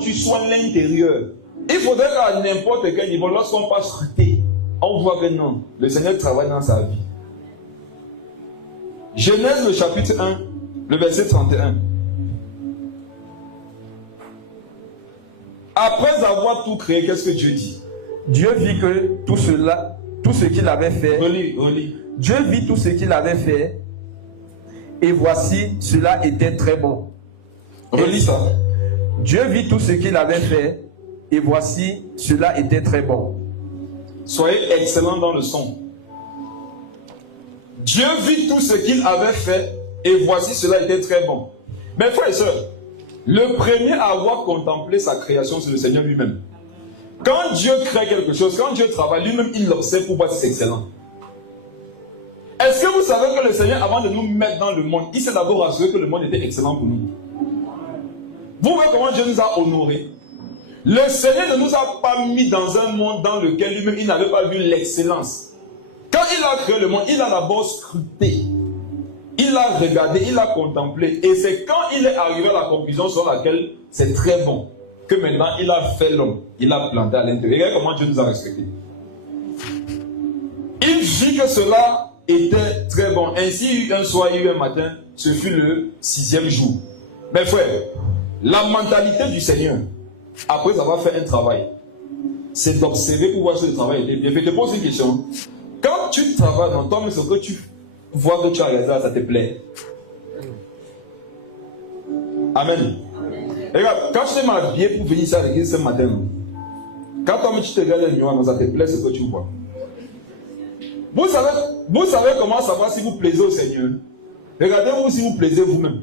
tu soignes l'intérieur. Il faudrait qu'à n'importe quel niveau, lorsqu'on passe scruter, on voit que non, le Seigneur travaille dans sa vie. Genèse le chapitre 1, le verset 31. Après avoir tout créé, qu'est-ce que Dieu dit? Dieu vit que tout ce qu'il avait fait. Relis. Dieu vit tout ce qu'il avait fait, et voici, cela était très bon. Relis ça. Dieu vit tout ce qu'il avait fait, et voici, cela était très bon. Soyez excellents dans le son. Dieu vit tout ce qu'il avait fait, et voici, cela était très bon. Mes frères et sœurs, le premier à avoir contemplé sa création, c'est le Seigneur lui-même. Quand Dieu crée quelque chose, quand Dieu travaille, lui-même, il l'observe pour voir si c'est excellent. Est-ce que vous savez que le Seigneur, avant de nous mettre dans le monde, il s'est d'abord assuré que le monde était excellent pour nous? Vous voyez comment Dieu nous a honorés? Le Seigneur ne nous a pas mis dans un monde dans lequel lui-même, il n'avait pas vu l'excellence. Quand il a créé le monde, il a d'abord scruté. Il a regardé, il a contemplé. Et c'est quand il est arrivé à la conclusion sur laquelle c'est très bon, que maintenant il a fait l'homme. Il a planté à l'intérieur. Regardez comment Dieu nous a respectés. Il vit que cela était très bon. Ainsi, un soir et un matin, ce fut le 6e jour. Mes frères, la mentalité du Seigneur, après avoir fait un travail, c'est d'observer pour voir si le travail était bien fait. Je te pose une question. Quand tu travailles dans toi, mais ce que tu vois que tu as regardé, ça te plaît. Amen. Regarde, quand je t'ai m'habillé pour venir ici à l'église ce matin, quand toi, tu te regardes le miroir, ça te plaît ce que tu vois. Vous savez comment savoir si vous plaisez au Seigneur? Regardez-vous si vous plaisez vous-même.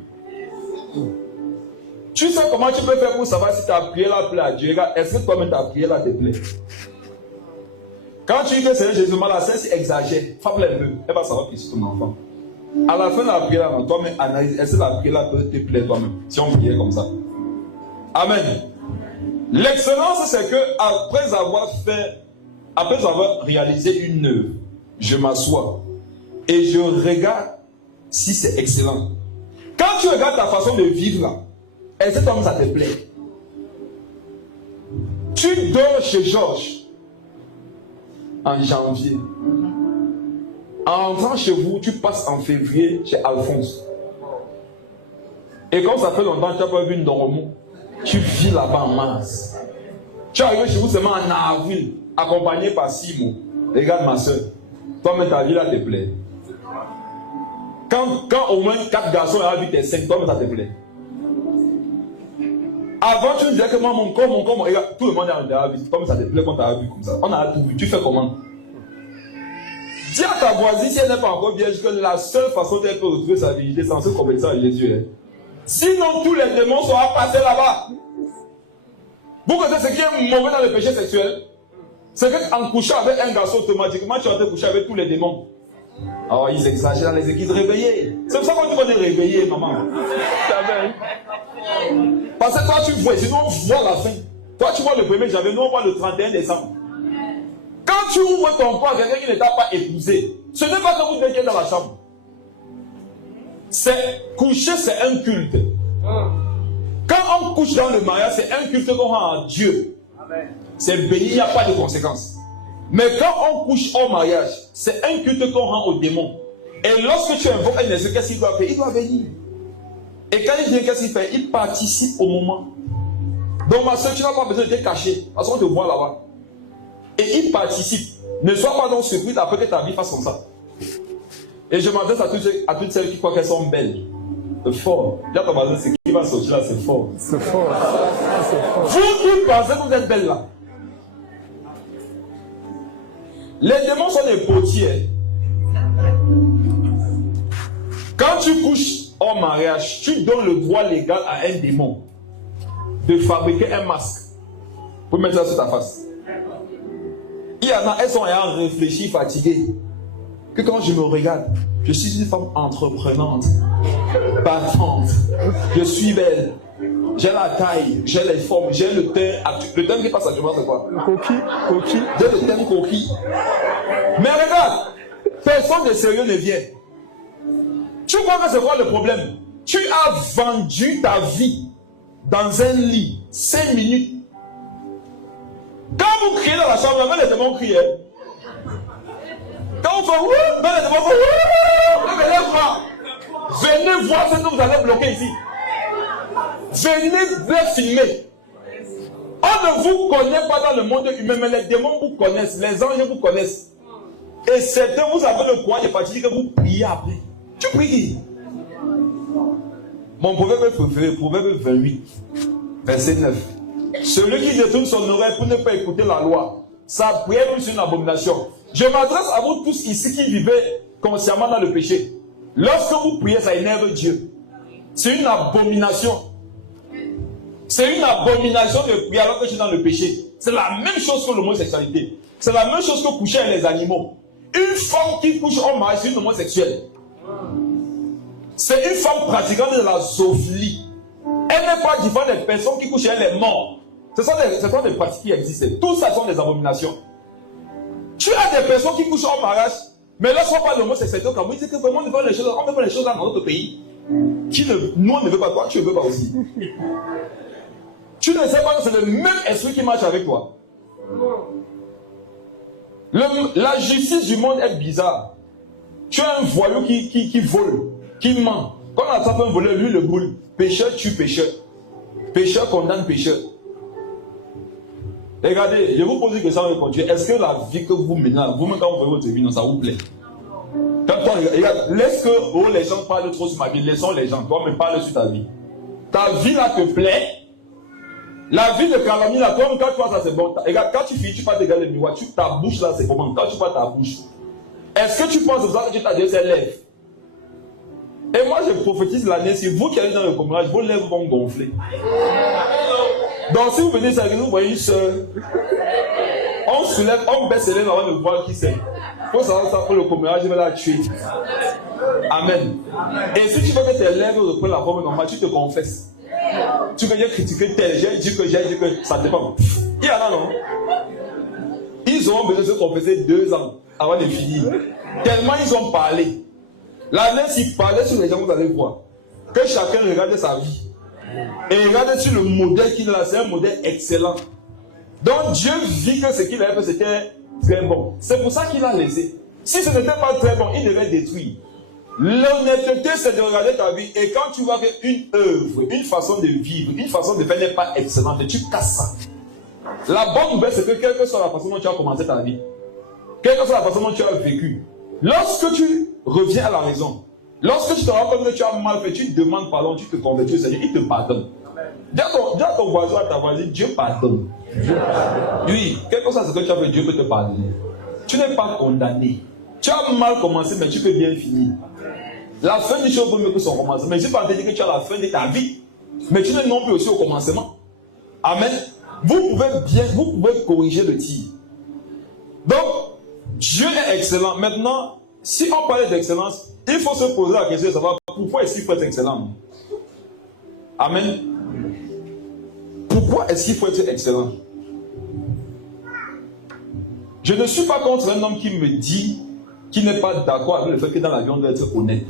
Tu sais comment tu peux faire pour savoir si ta prière plaît à Dieu? Regarde, est-ce que toi-même ta prière te plaît? Quand tu dis que Seigneur Jésus, la cesse exagère, frappe un peu, elle va savoir que c'est ton enfant. À la fin de la prière, toi-même analyse, est-ce que la prière peut te plaire toi-même? Si on priait comme ça. Amen. L'excellence, c'est que après avoir réalisé une œuvre, je m'assois et je regarde si c'est excellent. Quand tu regardes ta façon de vivre là, est-ce que toi-même ça te plaît? Tu dors chez Georges en janvier. En rentrant chez vous, tu passes en février chez Alphonse. Et comme ça fait longtemps que tu n'as pas vu une dormo, tu vis là-bas en mars. Tu es arrivé chez vous seulement en avril, accompagné par Simon. Regarde ma soeur, toi-même ta vie là te plaît. Quand au moins 4 garçons ont vu tes 5, toi-même ça te plaît. Avant, tu me disais que moi, mon corps, regarde, tout le monde a vu. Comme ça te plaît quand tu as vu comme ça. On a tout vu. Tu fais comment? Dis à ta voisine, si elle n'est pas encore vierge, que la seule façon qu'elle peut retrouver sa virginité, c'est en se convertissant à Jésus. Hein. Sinon, tous les démons seront passés là-bas. Vous connaissez ce qui est mauvais dans le péché sexuel? C'est qu'en couchant avec un garçon, automatiquement, tu vas te coucher avec tous les démons. Alors, ils exagèrent dans les églises réveillées. C'est pour ça qu'on dit qu'on est réveillé, maman. Parce que toi, tu vois, sinon on voit la fin. Toi, tu vois le 1er janvier, nous on voit le 31 décembre. Quand tu ouvres ton corps à quelqu'un qui ne t'a pas épousé, ce n'est pas que vous êtes dans la chambre. C'est coucher, c'est un culte. Quand on couche dans le mariage, c'est un culte qu'on rend à Dieu. C'est béni, il n'y a pas de conséquences. Mais quand on couche au mariage, c'est un culte qu'on rend aux démons. Et lorsque tu invoques un esprit, qu'est-ce qu'il doit faire? Il doit venir. Et quand il vient, qu'est-ce qu'il fait? Il participe au moment. Donc ma soeur, tu n'as pas besoin de te cacher. Parce qu'on te voit là-bas. Et il participe. Ne sois pas donc surprise après que ta vie fasse comme ça. Et je m'adresse à toutes celles qui croient qu'elles sont belles. C'est fort. Là, ton voisin, c'est qui va sortir là, c'est fort. C'est fort. Vous qui pensez que vous êtes belles là. Les démons sont des potiers. Quand tu couches en mariage, tu donnes le droit légal à un démon de fabriquer un masque pour mettre ça sur ta face. Il y en a, elles sont ayant réfléchi, fatiguées. Que quand je me regarde, je suis une femme entreprenante, battante, je suis belle, j'ai la taille, j'ai les formes, j'ai le teint. Le teint qui passe actuellement, c'est quoi? Coquille. J'ai le teint coquille. Mais regarde, personne de sérieux ne vient. Tu crois que c'est quoi le problème? Tu as vendu ta vie dans un lit 5 minutes. Quand vous criez dans la chambre, même les démons crient. Quand vous faites ouh, même les démons font ouh, venez voir. Venez voir ce que vous allez bloquer ici. Venez les filmer. On ne vous connaît pas dans le monde humain, mais les démons vous connaissent, les anges vous connaissent. Et certains, vous avez le courage de partir que vous priez après. Tu pries. Mon proverbe préféré, proverbe 28, verset 9. Celui qui détourne son oreille pour ne pas écouter la loi, sa prière est une abomination. Je m'adresse à vous tous ici qui vivez consciemment dans le péché. Lorsque vous priez, ça énerve Dieu. C'est une abomination. C'est une abomination de prier alors que je suis dans le péché. C'est la même chose que l'homosexualité. C'est la même chose que coucher avec les animaux. Une femme qui couche en mariage, c'est une homosexuelle. C'est une femme pratiquante de la zoophilie. Elle n'est pas différente des personnes qui couchent avec les morts. Ce sont des pratiques qui existent. Tout ça sont des abominations. Tu as des personnes qui couchent en mariage, mais lorsqu'on parle de l'homosexualité, on dit que vraiment on ne fait pas les choses dans notre pays. Nous on ne veut pas, toi tu ne veux pas aussi. Tu ne sais pas que c'est le même esprit qui marche avec toi. La justice du monde est bizarre. Tu as un voyou qui vole, qui ment. Quand on attrape un voleur, lui le brûle. Pécheur tue pécheur. Pécheur condamne pécheur. Regardez, je vous pose une question avec continuer. Est-ce que la vie que vous menez, vous-même quand vous faites votre vie, non, ça vous plaît? Quand toi, regarde, laisse que les gens parlent trop sur ma vie. Laissons les gens, toi, mais parle sur ta vie. Ta vie là te plaît. La vie de calomnie là, comme quand tu vois ça, c'est bon. Regarde, quand tu finis, tu passes regarder le miroir, ta bouche là, c'est comment? Quand tu passes ta bouche, est-ce que tu penses que tu t'as dit ses lèvres? Et moi, je prophétise l'année, si vous qui allez dans le commérage, vos lèvres vont gonfler. Donc, si vous venez sur l'église, vous voyez une soeur, on soulève, on baisse les lèvres avant de voir qui c'est. Il faut savoir ça pour le commérage, je vais la tuer. Amen. Et si tu veux que tes lèvres reprennent la forme normale, tu te confesses. Tu veux dire critiquer tel, j'ai dit que ça t'est pas bon. Il y en a non? Ils ont besoin de se confesser 2 ans avant de finir. Tellement ils ont parlé. L'année, s'ils parlaient sur les gens, vous allez voir. Que chacun regarde sa vie. Et regarde sur le modèle qu'il a, c'est un modèle excellent. Donc Dieu vit que ce qu'il avait fait, c'était très bon. C'est pour ça qu'il a laissé. Si ce n'était pas très bon, il devait détruire. L'honnêteté, c'est de regarder ta vie. Et quand tu vois qu'une œuvre, une façon de vivre, une façon de faire n'est pas excellente, tu casses ça. La bonne nouvelle, c'est que quelle que soit la façon dont tu as commencé ta vie, quelle que soit la façon dont tu as vécu, lorsque tu reviens à la maison, lorsque tu te rends compte que tu as mal fait, tu demandes pardon, tu te convertis au Seigneur, il te pardonne. Dis à ton voisin, à ta voisine, Dieu pardonne. Oui, quel que soit ce que tu as fait, Dieu peut te pardonner. Tu n'es pas condamné. Tu as mal commencé, mais tu peux bien finir. La fin des choses vaut mieux que son commencement. Mais je ne vais pas te dire que tu as la fin de ta vie. Mais tu n'es non plus aussi au commencement. Amen. Vous pouvez corriger le tir. Donc, Dieu est excellent. Maintenant, si on parlait d'excellence, il faut se poser la question de savoir pourquoi est-ce qu'il faut être excellent. Amen. Pourquoi est-ce qu'il faut être excellent? Je ne suis pas contre un homme qui me dit qu'il n'est pas d'accord avec le fait que dans la vie on doit être honnête.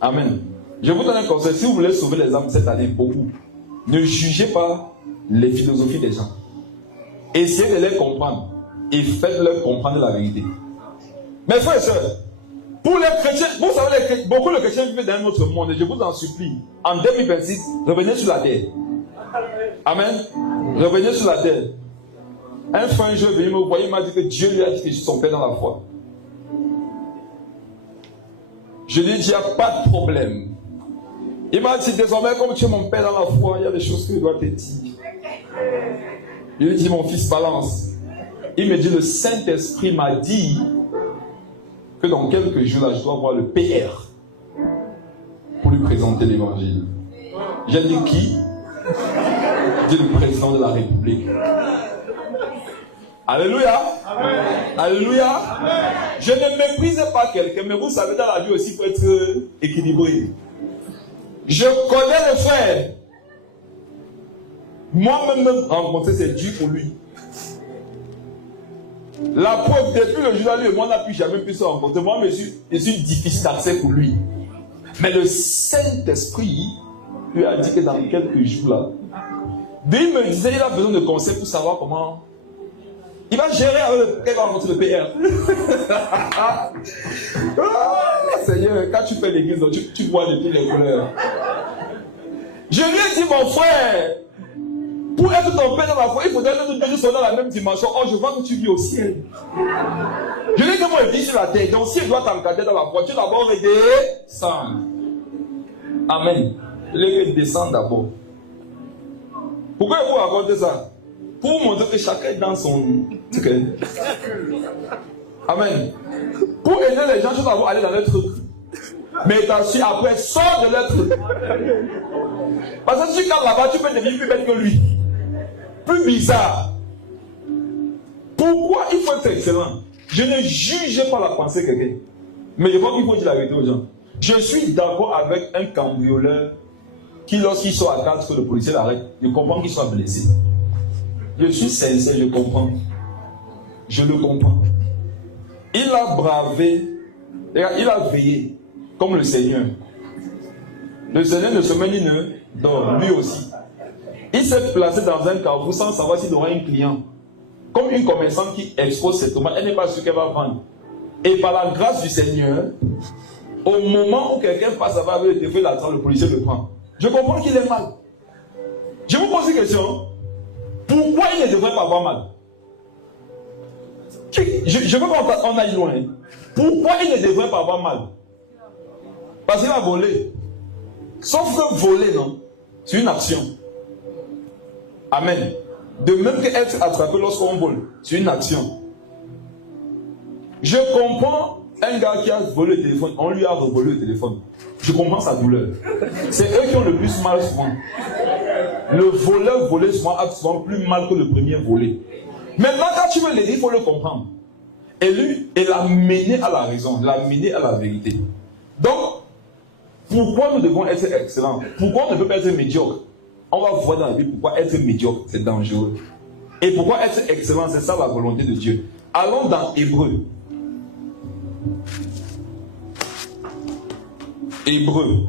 Amen. Je vous donne un conseil. Si vous voulez sauver les âmes cette année, beaucoup, ne jugez pas les philosophies des gens. Essayez de les comprendre et faites-leur comprendre la vérité. Mes frères et sœurs, pour les chrétiens, vous savez, beaucoup de chrétiens vivent dans un autre monde et je vous en supplie, en 2026, revenez sur la terre. Amen. Revenez sur la terre. Un fin jour, il me voyait, il m'a dit que Dieu lui a dit que je suis son père dans la foi. Je lui ai dit, il n'y a pas de problème. Il m'a dit, désormais, comme tu es mon père dans la foi, il y a des choses que je dois te dire. Je lui ai dit, mon fils, balance. Il me dit, le Saint-Esprit m'a dit que dans quelques jours, là, je dois voir le PR pour lui présenter l'évangile. J'ai dit qui? J'ai dit le président de la République. Alléluia. Amen. Alléluia. Amen. Je ne méprise pas quelqu'un, mais vous savez, dans la vie aussi, il faut être équilibré. Je connais le frère. Moi-même, rencontrer, c'est dur pour lui. La preuve, depuis le jour là, moi, on n'a plus jamais pu se rencontrer. Moi, je suis difficile d'accès pour lui. Mais le Saint-Esprit lui a dit que dans quelques jours là, Bill me disait, il a besoin de conseils pour savoir comment... Il va gérer avec quel va rencontrer le PR. Seigneur, quand tu fais l'église, tu vois de toutes les couleurs. Je lui ai dit, mon frère, pour être ton père dans la foi, il faudrait que nous deux soyons dans la même dimension. Oh, je vois que tu vis au ciel. Je lui ai dit, moi, je vis sur la terre. Donc, si il doit t'encadrer dans la foi, tu dois d'abord redescendre. Amen. Je lui ai dit, descendre d'abord. Pourquoi il faut raconter ça? Pour montrer que chacun est dans son... Amen. Pour aider les gens, tu dois aller dans leur truc. Mais après, sors de leur truc. Parce que si tu calmes là-bas, tu peux devenir plus belle que lui. Plus bizarre. Pourquoi il faut être excellent? Je ne juge pas la pensée de quelqu'un. Mais je crois qu'il faut dire la vérité aux gens. Je suis d'accord avec un cambrioleur qui, lorsqu'il sort à 4 que le policier l'arrête, je comprends qu'il soit blessé. Je suis sincère, je comprends. Je le comprends. Il a bravé, il a veillé comme le Seigneur. Le Seigneur ne se met ni ne dort, lui aussi. Il s'est placé dans un carrefour sans savoir s'il aura un client. Comme une commerçante qui expose ses tomates, elle n'est pas sûre qu'elle va vendre. Et par la grâce du Seigneur, au moment où quelqu'un passe avec le téléphone, l'argent, le policier le prend. Je comprends qu'il est mal. Je vous pose une question. Pourquoi il ne devrait pas avoir mal? Je veux qu'on aille loin. Pourquoi il ne devrait pas avoir mal? Parce qu'il a volé. Sauf que voler, non, c'est une action. Amen. De même qu'être attrapé lorsqu'on vole, c'est une action. Je comprends un gars qui a volé le téléphone, on lui a revolé le téléphone. Je comprends sa douleur. C'est eux qui ont le plus mal souvent. Le voleur volé souvent a souvent plus mal que le premier volé. Maintenant, quand tu veux l'aider, il faut le comprendre. Et lui, il l'a mené à la raison, l'a mené à la vérité. Donc, pourquoi nous devons être excellents? Pourquoi on ne peut pas être médiocre? On va voir dans la Bible pourquoi être médiocre, c'est dangereux. Et pourquoi être excellent, c'est ça la volonté de Dieu. Allons dans Hébreux. Hébreux.